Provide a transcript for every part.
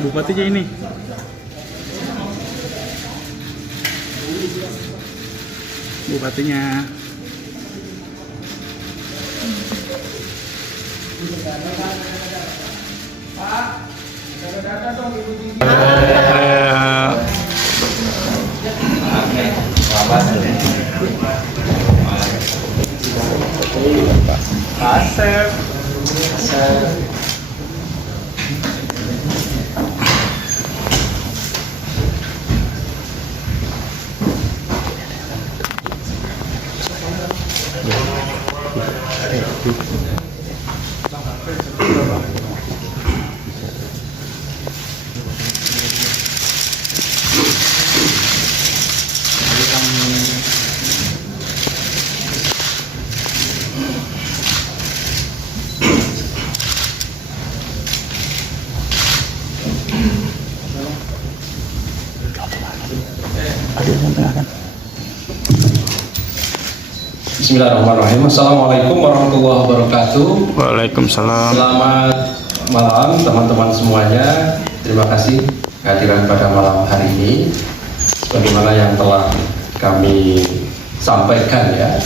Bupatinya ini. Bupatinya. Asep. Bismillahirrahmanirrahim. Assalamualaikum warahmatullahi wabarakatuh. Waalaikumsalam. Selamat malam teman-teman semuanya. Terima kasih kehadiran pada malam hari ini. Sebagaimana yang telah kami sampaikan ya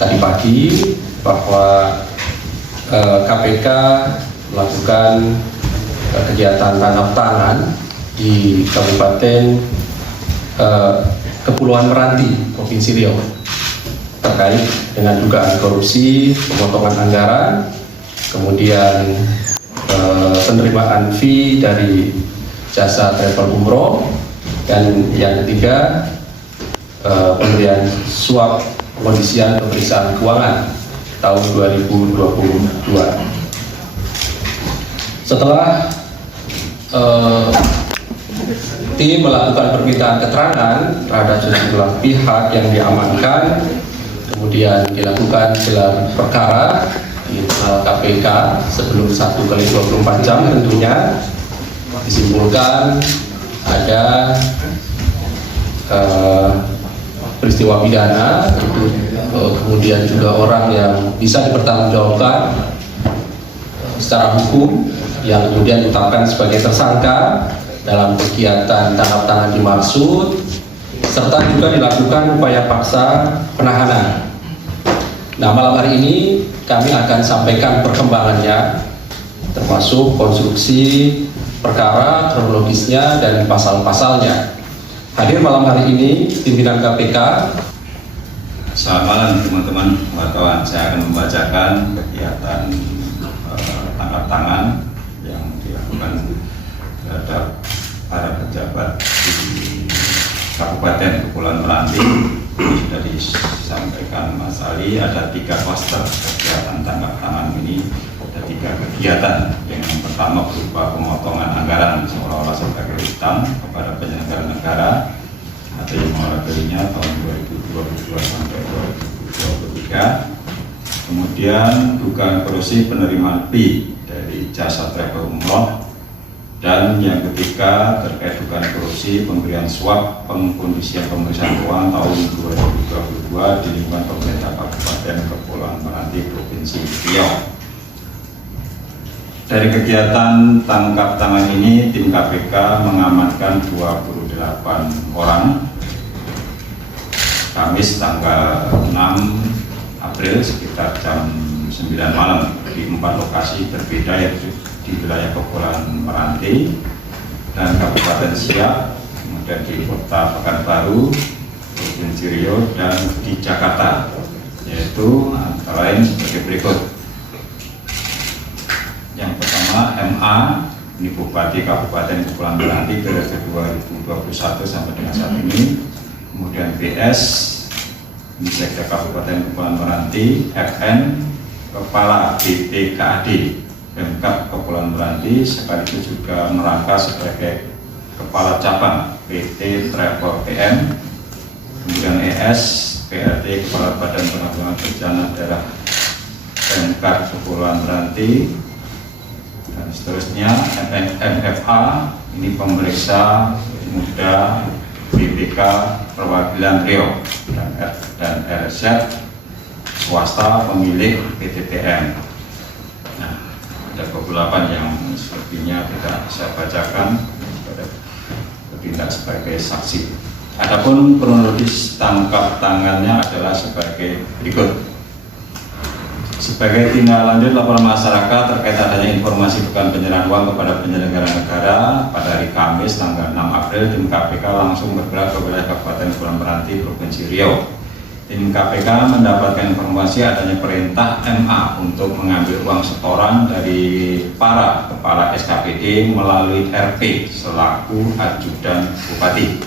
tadi pagi bahwa KPK melakukan kegiatan tangkap tangan di Kabupaten Kepulauan Meranti, Provinsi Riau, terkait dengan dugaan korupsi, pemotongan anggaran, kemudian penerimaan fee dari jasa travel umroh, dan yang ketiga pemberian suap pengondisian pemeriksaan keuangan tahun 2022. Setelah tim melakukan permintaan keterangan terhadap sejumlah pihak yang diamankan, kemudian dilakukan gelar perkara di internal KPK sebelum 1x24 jam, tentunya disimpulkan ada peristiwa pidana, kemudian juga orang yang bisa dipertanggungjawabkan secara hukum yang kemudian ditetapkan sebagai tersangka dalam kegiatan tangkap tangan dimaksud, serta juga dilakukan upaya paksa penahanan. Nah, malam hari ini kami akan sampaikan perkembangannya, termasuk konstruksi perkara, kronologisnya, dan pasal-pasalnya. Hadir malam hari ini pimpinan KPK. Selamat malam teman-teman wartawan. Saya akan membacakan kegiatan tangkap tangan yang dilakukan terhadap para pejabat di Kabupaten Kepulauan Meranti. Sudah disampaikan Mas Ali, ada 3 klaster kegiatan tangkap tangan ini. Ada 3 kegiatan. Yang pertama berupa pemotongan anggaran seolah-olah sebagai utang kepada penyelenggara negara atau yang mewakilinya tahun 2022 sampai 2023. Kemudian dugaan korupsi penerimaan fee dari jasa travel umroh. Dan yang ketiga terkait dugaan korupsi pemberian suap pengkondisian pemeriksaan keuangan tahun 2022 di lingkungan pemerintah Kabupaten Kepulauan Meranti, Provinsi Riau. Dari kegiatan tangkap tangan ini, tim KPK mengamankan 28 orang Kamis tanggal 6 April sekitar jam 9 malam di 4 lokasi berbeda, yaitu di wilayah Kepulauan Meranti dan Kabupaten Siak, kemudian di Kota Pekanbaru, Provinsi Riau, dan di Jakarta, yaitu antara lain sebagai berikut. Yang pertama MA, ini Bupati Kabupaten Kepulauan Meranti periode 2021 sampai dengan saat ini. Kemudian BS, ini Sekda Kabupaten Kepulauan Meranti. FN, Kepala BPKAD Pemkab Kepulauan Meranti, sekaligus juga merangkap sebagai Kepala Cabang PT Travel PM. Kemudian ES, PLT Kepala Badan Penanggulangan Bencana Daerah Pemkab Kepulauan Meranti. Dan seterusnya MFA, ini pemeriksa muda BPK Perwakilan Riau, dan RZ swasta pemilik PTPM. Nah, ada beberapa yang sepertinya tidak saya bacakan, bertindak sebagai saksi. Adapun kronologis tangkap tangannya adalah sebagai berikut. Sebagai tindak lanjut laporan masyarakat terkait adanya informasi bukan penyerahan uang kepada penyelenggara negara, pada hari Kamis tanggal 6 April tim KPK langsung bergerak ke wilayah Kabupaten Kepulauan Meranti, Provinsi Riau. Tim KPK mendapatkan informasi adanya perintah MA untuk mengambil uang setoran dari para kepala SKPD melalui RP selaku ajudan Bupati.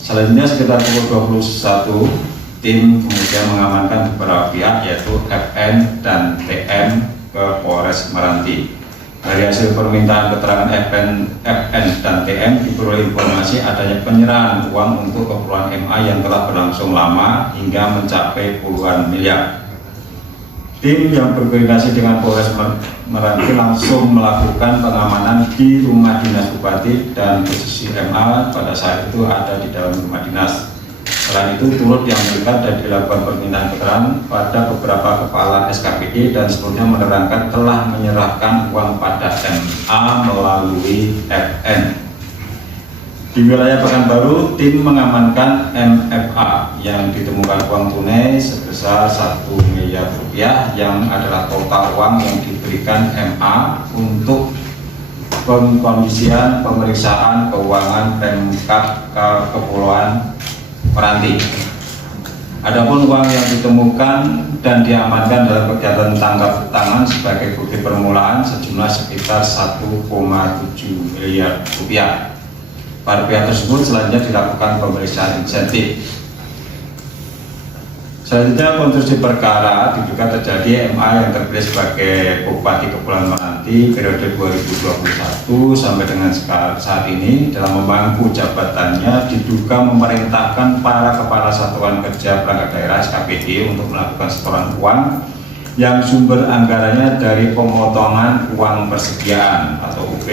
Selanjutnya sekitar pukul 21, tim kemudian mengamankan beberapa pihak yaitu FN dan TM ke Polres Meranti. Dari hasil permintaan keterangan FN dan TM diperoleh informasi adanya penyerahan uang untuk keperluan MA yang telah berlangsung lama hingga mencapai puluhan miliar. Tim yang berkoordinasi dengan Polres Meranti langsung melakukan pengamanan di rumah dinas Bupati dan posisi MA pada saat itu ada di dalam rumah dinas. Selain itu turut diamankan dan dilakukan permintaan keterangan pada beberapa kepala SKPD dan seluruhnya menerangkan telah menyerahkan uang pada MA melalui FN. Di wilayah Pekanbaru, tim mengamankan MFA yang ditemukan uang tunai sebesar 1 miliar rupiah yang adalah total uang yang diberikan MA untuk pengkondisian pemeriksaan keuangan Pemkab Kepulauan Meranti. Adapun uang yang ditemukan dan diamankan dalam kegiatan tangkap tangan sebagai bukti permulaan sejumlah sekitar 1,7 miliar rupiah. Para pihak tersebut selanjutnya dilakukan pemeriksaan insentif. Selanjutnya konstruksi perkara diduga terjadi MA yang terpilih sebagai Bupati Kepulauan Meranti periode 2021 sampai dengan saat ini dalam memangku jabatannya diduga memerintahkan para kepala satuan kerja perangkat daerah SKPD untuk melakukan setoran uang yang sumber anggarannya dari pemotongan uang persediaan atau UP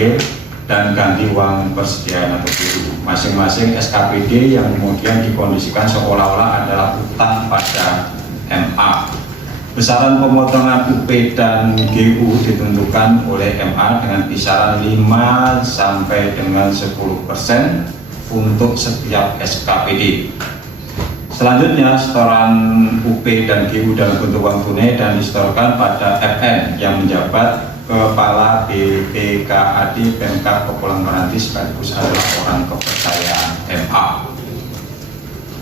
dan ganti uang persediaan atau GU masing-masing SKPD yang kemudian dikondisikan seolah-olah adalah utang pada MA. Besaran pemotongan UP dan GU ditentukan oleh MA dengan kisaran 5 sampai dengan 10% untuk setiap SKPD. Selanjutnya setoran UP dan GU dalam bentuk uang tunai dan disetorkan pada FN yang menjabat Kepala BPKAD Pemkab Kepulauan Meranti sekaligus adalah orang kepercayaan MA.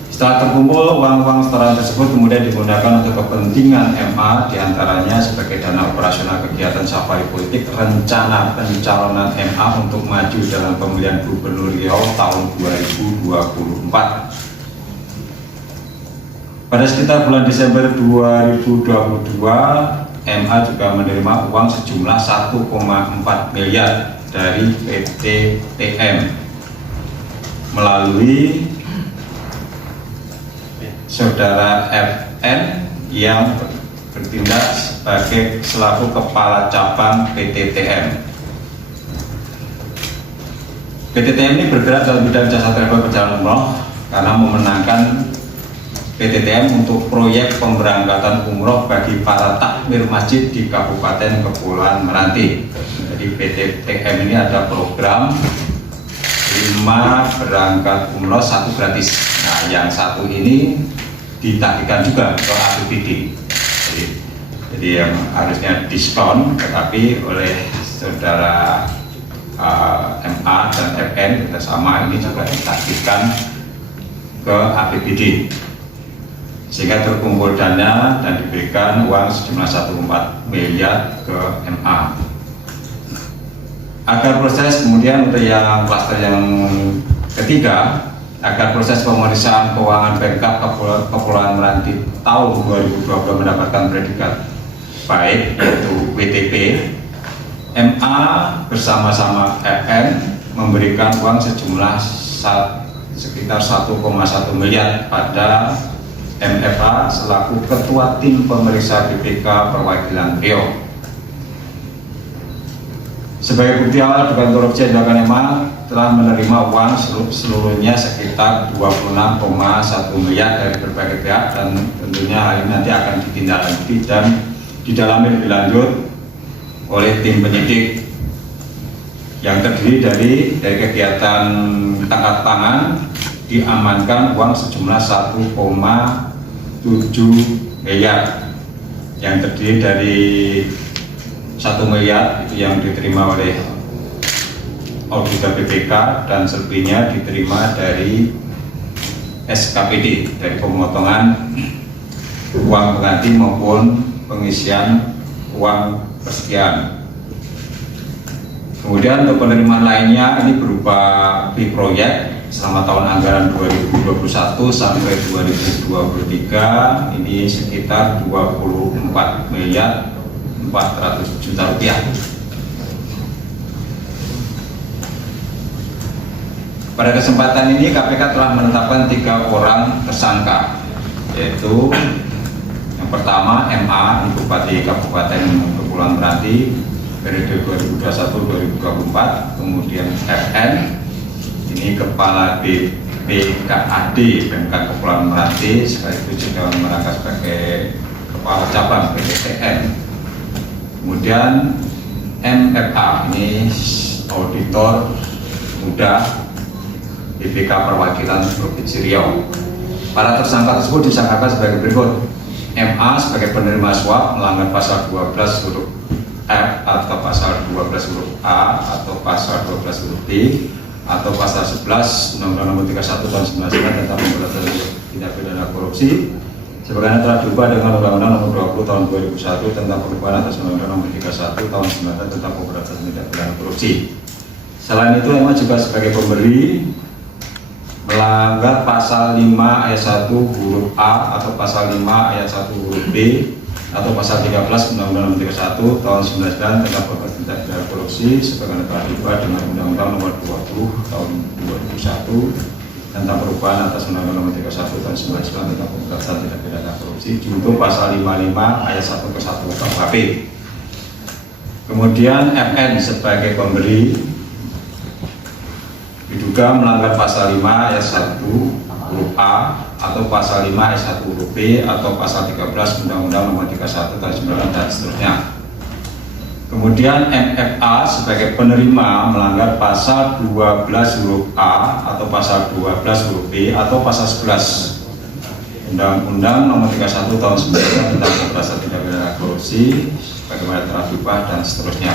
Setelah terkumpul, uang-uang setoran tersebut kemudian digunakan untuk kepentingan MA, diantaranya sebagai dana operasional kegiatan safari politik rencana pencalonan MA untuk maju dalam pemilihan Gubernur Riau tahun 2024. Pada sekitar bulan Desember 2022, MA juga menerima uang sejumlah 1,4 miliar dari PT TM melalui saudara FN yang bertindak sebagai selaku kepala cabang PT TM. PT TM ini bergerak dalam bidang jasa travel perjalanan umroh karena memenangkan PT TM untuk proyek pemberangkatan umroh bagi para takmir masjid di Kabupaten Kepulauan Meranti. Jadi PT TM ini ada program 5 berangkat umroh 1 gratis. Nah, yang satu ini ditagihkan juga ke APBD. Jadi yang harusnya diskon, tetapi oleh saudara MA dan FN bersama ini juga ditagihkan ke APBD. Sehingga terkumpul dana dan diberikan uang sejumlah 1,4 miliar ke MA. Agar proses kemudian untuk yang klaster yang ketiga, agar proses pemeriksaan keuangan Pemkab Kepulauan Meranti tahun 2020 mendapatkan predikat baik, yaitu WTP, MA bersama-sama FN memberikan uang sejumlah sekitar 1,1 miliar pada MFA selaku Ketua Tim Pemeriksa BPK Perwakilan Riau. Sebagai bukti awal dugaan korupsi yang dilakukan MA telah menerima uang seluruhnya sekitar 26,1 miliar dari berbagai pihak, dan tentunya hal ini nanti akan ditindaklanjuti dan didalami lebih lanjut oleh tim penyidik yang terdiri dari kegiatan tangkap tangan diamankan uang sejumlah 1,7 miliar yang terdiri dari 1 miliar itu yang diterima oleh auditor BPK dan selebihnya diterima dari SKPD, dari pemotongan uang pengganti maupun pengisian uang persekian. Kemudian untuk penerimaan lainnya ini berupa fee proyek selama tahun anggaran 2021 sampai 2023 ini sekitar 24 miliar 400 juta rupiah. Pada kesempatan ini KPK telah menetapkan 3 orang tersangka, yaitu yang pertama MA, Bupati Kabupaten Kepulauan Meranti periode 2021-2024, kemudian FN, ini Kepala BPKAD Pemkab Kepulauan Meranti sekaligus juga merangkap sebagai Kepala Cabang PTTN. Kemudian MFA, ini auditor muda BPK Perwakilan Provinsi Riau. Para tersangka tersebut disangkakan sebagai berikut: MA sebagai penerima suap melanggar pasal 12 huruf F atau pasal 12 huruf A atau pasal 12 huruf B atau pasal 11 Undang-Undang Nomor 31 Tahun 1999 tentang pemberantasan tindak pidana korupsi sebagaimana telah diubah dengan Undang-Undang Nomor 20 Tahun 2001 tentang perubahan atas Undang-Undang Nomor 31 Tahun 1999 tentang pemberantasan tindak pidana korupsi. Selain itu, MA juga sebagai pemberi melanggar pasal 5 ayat 1 huruf A atau pasal 5 ayat 1 huruf B atau pasal 13 Undang-Undang Nomor 31 Tahun 1999 tentang pemberantasan tindak pidana korupsi sebagaimana telah diubah dengan Undang-Undang Nomor 20 Tahun 2001 tentang perubahan atas Undang-Undang Nomor 31 Tahun 1999 tentang pemberantasan tindak pidana korupsi junto pasal 55 ayat 1 ke 1 KUHP. Kemudian FN sebagai pemberi diduga melanggar pasal 5 ayat 1 huruf A atau pasal 5 ayat 1 huruf B atau pasal 13 Undang-Undang Nomor 31 Tahun 1999 dan seterusnya. Kemudian MFA sebagai penerima melanggar pasal 12 huruf A atau pasal 12 huruf B atau pasal 11 Undang-Undang Nomor 31 Tahun 1999 tentang pemberantasan tindak pidana korupsi bagaimana telah diubah dan seterusnya.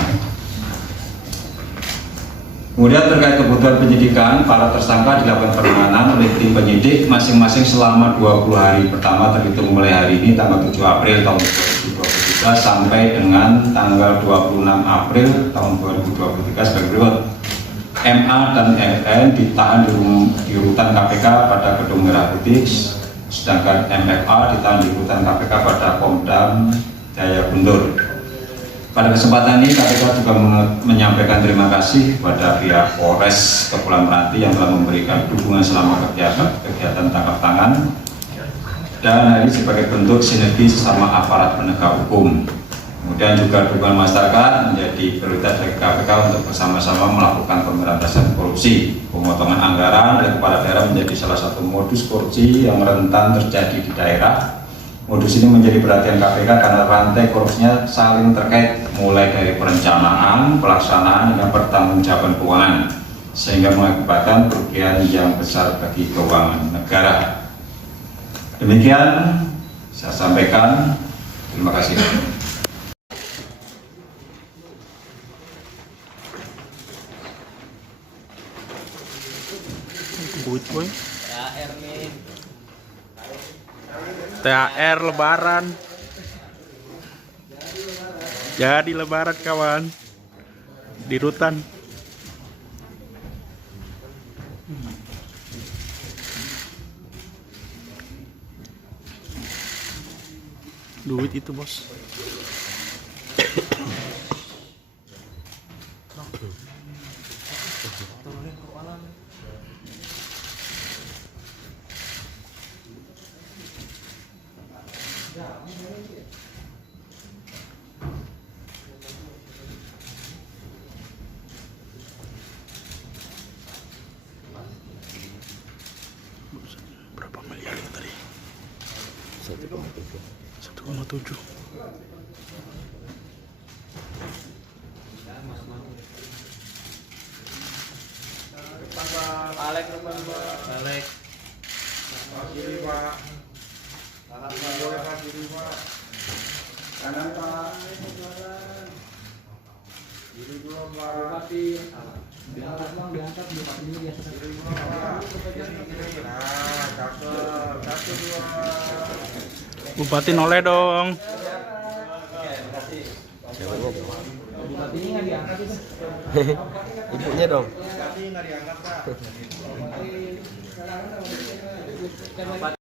Kemudian terkait kebutuhan penyidikan, para tersangka dilakukan penahanan oleh tim penyidik masing-masing selama 20 hari pertama terhitung mulai hari ini tanggal 7 April tahun 2023 sampai dengan tanggal 26 April tahun 2023 sebagai berikut. MA dan FN ditahan di rutan KPK pada Gedung Merah Putih, sedangkan MFA ditahan di rutan KPK pada Pomdam Jaya Guntur. Pada kesempatan ini KPK juga menyampaikan terima kasih kepada pihak Polres Kepulauan Meranti yang telah memberikan dukungan selama kegiatan tangkap tangan, dan hal ini sebagai bentuk sinergi sesama aparat penegak hukum. Kemudian juga dukungan masyarakat menjadi prioritas bagi KPK untuk bersama-sama melakukan pemberantasan korupsi. Pemotongan anggaran oleh kepala daerah menjadi salah satu modus korupsi yang rentan terjadi di daerah. Modus ini menjadi perhatian KPK karena rantai korupsinya saling terkait mulai dari perencanaan, pelaksanaan, hingga pertanggungjawaban keuangan sehingga mengakibatkan kerugian yang besar bagi keuangan negara. Demikian saya sampaikan. Terima kasih. THR Lebaran. Jadi Lebaran kawan di rutan. Duit itu bos. Berapa miliar itu tadi? 1,7. Balik. Kiri Pak. Boleh Pak, kiri Pak. Kanan Pak. Kiri dulu Pak. Diangkat bang, diangkat ini biasa. Kiri dulu Pak. Kiri. Nah, cakep. Satu dua. Bupati noleh dong. Bupati ini nggak diangkat itu. Ibunya dong. Tapi nggak diangkat Pak.